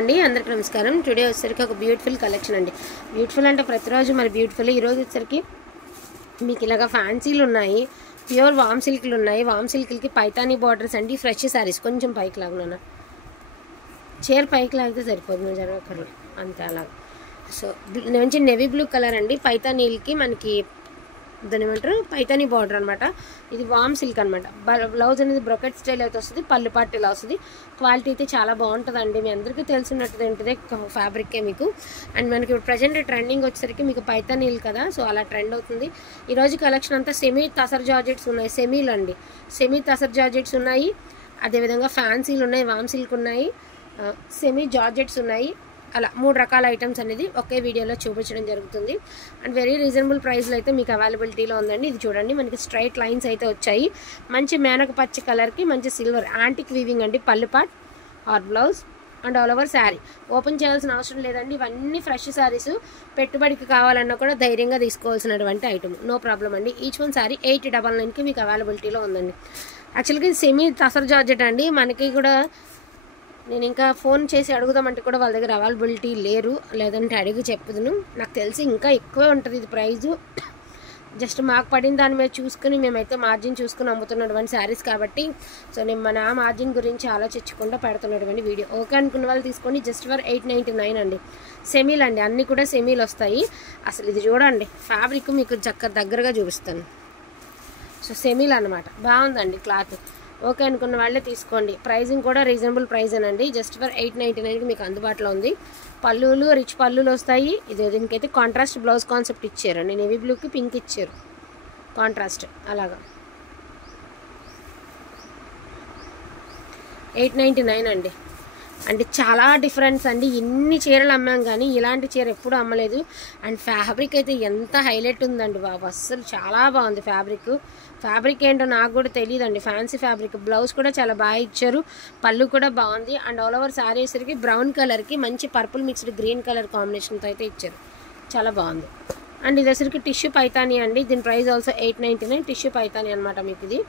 అండి అందరికీ నమస్కారం. టుడే వచ్చేసరికి ఒక బ్యూటిఫుల్ కలెక్షన్ అండి. బ్యూటిఫుల్ అంటే ప్రతిరోజు మరి బ్యూటిఫుల్. ఈరోజు వచ్చేసరికి మీకు ఇలాగ ఫ్యాన్సీలు ఉన్నాయి, ప్యూర్ వామ్ సిల్క్లు ఉన్నాయి. వామ్ సిల్క్లకి పైతానీ బార్డర్స్ అండి, ఫ్రెష్ శారీస్. కొంచెం పైకి లాగున్నా, చీర పైకి లాగితే సరిపోతుంది, జరగకర్లు అంతే అలాగ. సో మంచి నెవీ బ్లూ కలర్ అండి, పైతానీలకి మనకి దాని ఏమంటారు పైతానీ బార్డర్ అనమాట. ఇది వామ్ సిల్క్ అనమాట. బ్లౌజ్ అనేది బ్రొకెట్ స్టైల్ అయితే వస్తుంది, పళ్ళు పాటు ఇలా వస్తుంది. క్వాలిటీ అయితే చాలా బాగుంటుందండి. మీ అందరికీ తెలిసినట్టు ఉంటుంది ఫ్యాబ్రికే మీకు. అండ్ మనకి ఇప్పుడు ప్రజెంట్ ట్రెండింగ్ వచ్చేసరికి మీకు పైతానీలు కదా, సో అలా ట్రెండ్ అవుతుంది. ఈరోజు కలెక్షన్ అంతా సెమీ తసర్ జార్జెట్స్ ఉన్నాయి, సెమీలు అండి. సెమీ తసర్ జార్జెట్స్ ఉన్నాయి, అదేవిధంగా ఫ్యాన్సీలు ఉన్నాయి, వామ్ సిల్క్ ఉన్నాయి, సెమీ జార్జెట్స్ ఉన్నాయి. అలా 3 రకాల ఐటమ్స్ అనేది ఒకే వీడియోలో చూపించడం జరుగుతుంది. అండ్ వెరీ రీజనబుల్ ప్రైస్లో అయితే మీకు అవైలబిలిటీలో ఉందండి. ఇది చూడండి, మనకి స్ట్రైట్ లైన్స్ అయితే వచ్చాయి. మంచి మేనక పచ్చి కలర్కి మంచి సిల్వర్ యాంటిక్ వీవింగ్ అండి. పళ్ళు pot or blouse and all over sari. Open చేయాల్సిన అవసరం లేదండి, ఇవన్నీ ఫ్రెష్ శారీస్. పెట్టుబడికి కావాలన్నా కూడా ధైర్యంగా తీసుకోవాల్సినటువంటి ఐటమ్, నో ప్రాబ్లం అండి. ఈచ్ వన్ శారీ 899కి మీకు అవైలబిలిటీలో ఉందండి. యాక్చువల్గా ఇది సెమీ తసర్ జార్జెట్ అండి. మనకి కూడా నేను ఇంకా ఫోన్ చేసి అడుగుదామంటే కూడా వాళ్ళ దగ్గర అవైలబిలిటీ లేరు, లేదంటే అడిగి చెప్పుదును. నాకు తెలిసి ఇంకా ఎక్కువే ఉంటుంది ఇది ప్రైజు. జస్ట్ మాకు పడిన దాని మీద చూసుకుని మేమైతే మార్జిన్ చూసుకుని అమ్ముతున్నటువంటి శారీస్ కాబట్టి, సో నేను మన మార్జిన్ గురించి ఆలోచించకుండా పెడుతున్నటువంటి వీడియో. ఓకే అనుకున్న వాళ్ళు తీసుకోండి. జస్ట్ ఫర్ 899 అండి. సెమీలు అండి, అన్నీ కూడా సెమీలు వస్తాయి. అసలు ఇది చూడండి, ఫ్యాబ్రిక్ మీకు దగ్గరగా చూపిస్తాను. సో సెమీలు అనమాట, బాగుందండి క్లాత్. ఓకే అనుకున్న వాళ్ళే తీసుకోండి. ప్రైజింగ్ కూడా రీజనబుల్ ప్రైజేనండి. జస్ట్ ఫర్ 899కి మీకు అందుబాటులో ఉంది. పళ్ళులు రిచ్ పళ్ళులు వస్తాయి. దీనికైతే కాంట్రాస్ట్ బ్లౌజ్ కాన్సెప్ట్ ఇచ్చారండి. నేవీ బ్లూకి పింక్ ఇచ్చారు కాంట్రాస్ట్ అలాగా. 899 అండి. అంటే చాలా డిఫరెన్స్ అండి. ఇన్ని చీరలు అమ్మాం కానీ ఇలాంటి చీర ఎప్పుడూ అమ్మలేదు. అండ్ ఫ్యాబ్రిక్ అయితే ఎంత హైలైట్ ఉందండి బాబు, అస్సలు చాలా బాగుంది ఫ్యాబ్రిక్. ఫ్యాబ్రిక్ ఏంటో నాకు కూడా తెలియదండి, ఫ్యాన్సీ ఫ్యాబ్రిక్. బ్లౌజ్ కూడా చాలా బాగా ఇచ్చారు, పళ్ళు కూడా బాగుంది. అండ్ ఆల్ ఓవర్ శారీ వేసరికి బ్రౌన్ కలర్కి మంచి పర్పుల్ మిక్స్డ్ గ్రీన్ కలర్ కాంబినేషన్తో అయితే ఇచ్చారు, చాలా బాగుంది. అండ్ ఇది వచ్చరికి టిష్యూ పైతానీ అండి. దీని ప్రైస్ ఆల్సో 899. టిష్యూ పైతానీ అనమాట మీకు ఇది.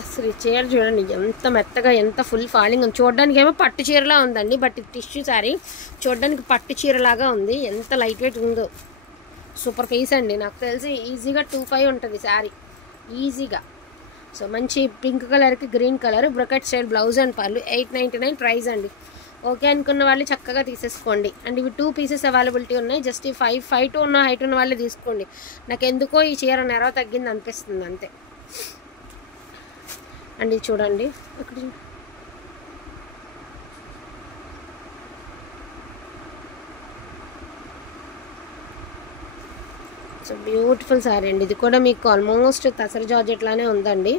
అసలు ఈ చీర చూడండి ఎంత మెత్తగా, ఎంత ఫుల్ ఫాలింగ్ ఉంది. చూడడానికి ఏమో పట్టు చీరలా ఉందండి, బట్ టిష్యూ శారీ చూడడానికి పట్టు చీరలాగా ఉంది. ఎంత లైట్ వెయిట్ ఉందో, సూపర్ పీస్ అండి. నాకు తెలిసి ఈజీగా 25 ఉంటుంది శారీ ఈజీగా. సో మంచి పింక్ కలర్కి green colour brocade style blouse and పళ్ళు. 899 ప్రైస్ అండి. ఓకే అనుకున్న వాళ్ళు చక్కగా తీసేసుకోండి. అండ్ ఇవి 2 పీసెస్ అవైలబిలిటీ ఉన్నాయి. జస్ట్ ఈ 5'2" ఉన్న హైట్ ఉన్న వాళ్ళే తీసుకోండి. నాకు ఎందుకో ఈ చీర నెరవ తగ్గింది అనిపిస్తుంది అంతే. అండ్ ఇది చూడండి, ఇక్కడ సో బ్యూటిఫుల్ శారీ అండి. ఇది కూడా మీకు ఆల్మోస్ట్ తసర్ జార్జెట్ లానే ఉందండి.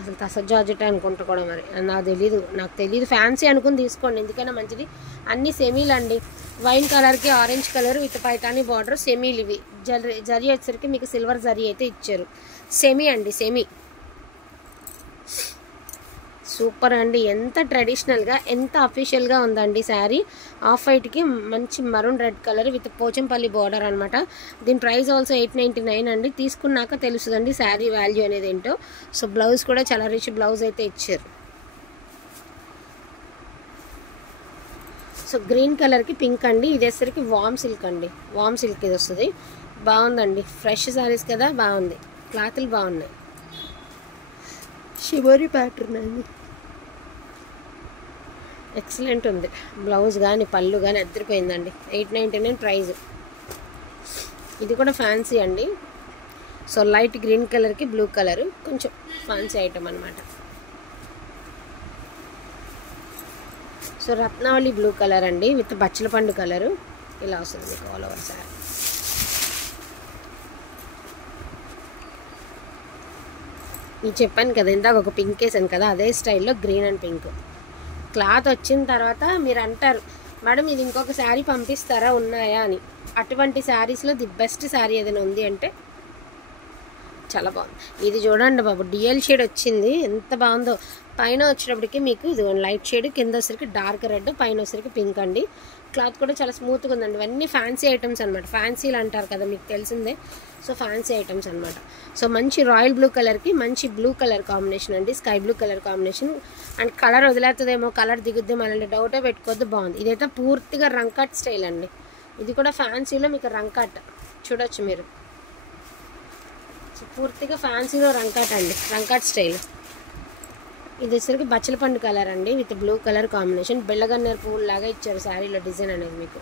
అసలు తసర్ జార్జెట్ అనుకుంటా కూడా, మరి నాకు తెలీదు. ఫ్యాన్సీ అనుకుని తీసుకోండి, ఎందుకైనా మంచిది. అన్నీ సెమీలు అండి. వైన్ కలర్కి orange colour with Paithani border. సెమీలు ఇవి. జరీ వచ్చేసరికి మీకు సిల్వర్ జరీ అయితే ఇచ్చారు. సెమీ అండి, సెమీ. సూపర్ అండి, ఎంత ట్రెడిషనల్గా ఎంత అఫీషియల్గా ఉందండి శారీ. ఆఫ్ వైట్కి మంచి maroon red colour with Pochampally border అనమాట. దీని ప్రైస్ ఆల్సో 899 అండి. తీసుకున్నాక తెలుస్తుందండి శారీ వాల్యూ అనేది ఏంటో. సో బ్లౌజ్ కూడా చాలా రిచ్ బ్లౌజ్ అయితే ఇచ్చారు. సో గ్రీన్ కలర్కి పింక్ అండి. ఇది వచ్చేసరికి వామ్ సిల్క్ అండి. వామ్ సిల్క్ ఇది వస్తుంది, బాగుందండి. ఫ్రెష్ శారీస్ కదా, బాగుంది. క్లాతులు బాగున్నాయి. షిబోరి ప్యాటర్న్ అండి, ఎక్సలెంట్ ఉంది. బ్లౌజ్ కానీ పళ్ళు కానీ అద్దరిపోయిందండి. 899 ప్రైజ్. ఇది కూడా ఫ్యాన్సీ అండి. సో లైట్ గ్రీన్ కలర్కి బ్లూ కలర్, కొంచెం ఫ్యాన్సీ ఐటమ్ అనమాట. సో రత్నావళి బ్లూ కలర్ అండి విత్ బచ్చల పండు కలరు, ఇలా వస్తుంది మీకు ఆల్ ఓవర్ శారీ. నేను చెప్పాను కదా ఇందాక ఒక పింక్ వేసాను కదా, అదే స్టైల్లో గ్రీన్ అండ్ పింక్. క్లాత్ వచ్చిన తర్వాత మీరు అంటారు, మేడం ఇది ఇంకొక శారీ పంపిస్తారా, ఉన్నాయా అని. అటువంటి శారీస్లో ది బెస్ట్ శారీ ఏదైనా ఉంది అంటే చాలా బాగుంది. ఇది చూడండి బాబు, డిఎల్ షేడ్ వచ్చింది, ఎంత బాగుందో. పైన వచ్చేటప్పటికి మీకు ఇది లైట్ షేడ్, కింద వచ్చరికి డార్క్ రెడ్, పైన వచ్చరికి పింక్ అండి. క్లాత్ కూడా చాలా స్మూత్గా ఉందండి. ఇవన్నీ ఫ్యాన్సీ ఐటమ్స్ అనమాట. ఫ్యాన్సీలు అంటారు కదా మీకు తెలిసిందే. సో ఫ్యాన్సీ ఐటమ్స్ అనమాట. సో మంచి రాయల్ బ్లూ కలర్కి మంచి బ్లూ కలర్ కాంబినేషన్ అండి, sky blue colour combination. And colour వదిలేస్తుందేమో, కలర్ దిగుద్దేమో అలాంటి డౌటే పెట్టుకోవద్దు, బాగుంది. ఇదైతే పూర్తిగా రంకట్ స్టైల్ అండి. ఇది కూడా ఫ్యాన్సీలో మీకు రంకట్ చూడొచ్చు మీరు. సో పూర్తిగా ఫ్యాన్సీలో రంకట్ అండి, రంకట్ స్టైల్. ఇది వచ్చరికి బచ్చల పండు కలర్ అండి విత్ బ్లూ కలర్ కాంబినేషన్. బెల్లగన్నేరు పువ్వులు లాగా ఇచ్చారు శారీలో డిజైన్ అనేది మీకు.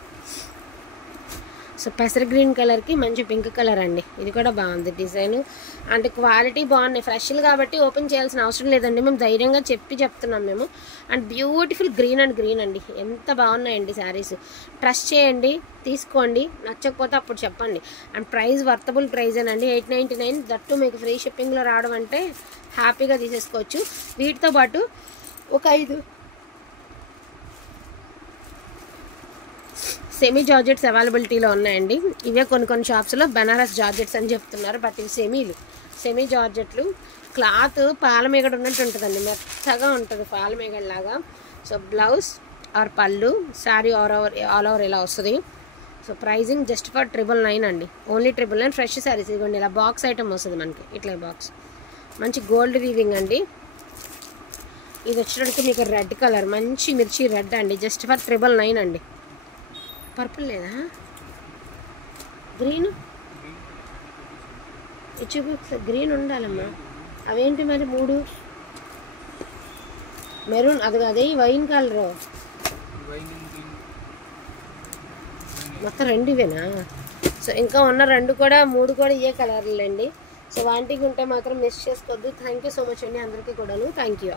సో పెసర గ్రీన్ కలర్కి మంచి పింక్ కలర్ అండి. ఇది కూడా బాగుంది డిజైన్. అంటే క్వాలిటీ బాగున్నాయి, ఫ్రెష్లు కాబట్టి ఓపెన్ చేయాల్సిన అవసరం లేదండి. మేము ధైర్యంగా చెప్తున్నాం మేము. And beautiful green and green అండి, ఎంత బాగున్నాయండి శారీస్. ట్రస్ట్ చేయండి, తీసుకోండి. నచ్చకపోతే అప్పుడు చెప్పండి. అండ్ ప్రైస్ వర్తబుల్ ప్రైస్ అండి, 899. దట్టు మీకు ఫ్రీ షిప్పింగ్లో రావడం అంటే హ్యాపీగా తీసేసుకోవచ్చు. వీటితో పాటు ఒక 5 సెమీ జార్జెట్స్ అవైలబిలిటీలో ఉన్నాయండి. ఇవే కొన్ని షాప్స్లో బెనారస్ జార్జెట్స్ అని చెప్తున్నారు, బట్ ఇవి సెమీ జార్జెట్లు. క్లాత్ పాలమేగడ ఉన్నట్టు ఉంటుందండి, మెత్తగా ఉంటుంది పాలమేగడలాగా. సో బ్లౌజ్ ఆర్ పళ్ళు, శారీ ఆల్ ఓవర్ ఇలా వస్తుంది. సో ప్రైజింగ్ జస్ట్ ఫర్ 999 అండి, ఓన్లీ 999. ఫ్రెష్ శారీస్ ఇదిగోండి, ఇలా బాక్స్ ఐటమ్ వస్తుంది మనకి, ఇట్లా బాక్స్. మంచి గోల్డ్ వీవింగ్ అండి. ఇది వచ్చేటప్పటికి మీకు రెడ్ కలర్, మంచి మిర్చి రెడ్ అండి, జస్ట్ ఫర్ 999 అండి. పర్పుల్ లేదా, గ్రీన్ చూపి, గ్రీన్ ఉండాలమ్మా. అవేంటి మరి 3 మెరూన్, అదే వైన్ కలరు, మొత్తం 2 ఇవేనా? సో ఇంకా ఉన్న 2 కూడా 3 కూడా ఇవే కలర్లు అండి. సో వాంటికి ఉంటే మాత్రం మిస్ చేసుకోవద్దు. థ్యాంక్ యూ సో మచ్ అండి అందరికీ కూడాను. Thank you.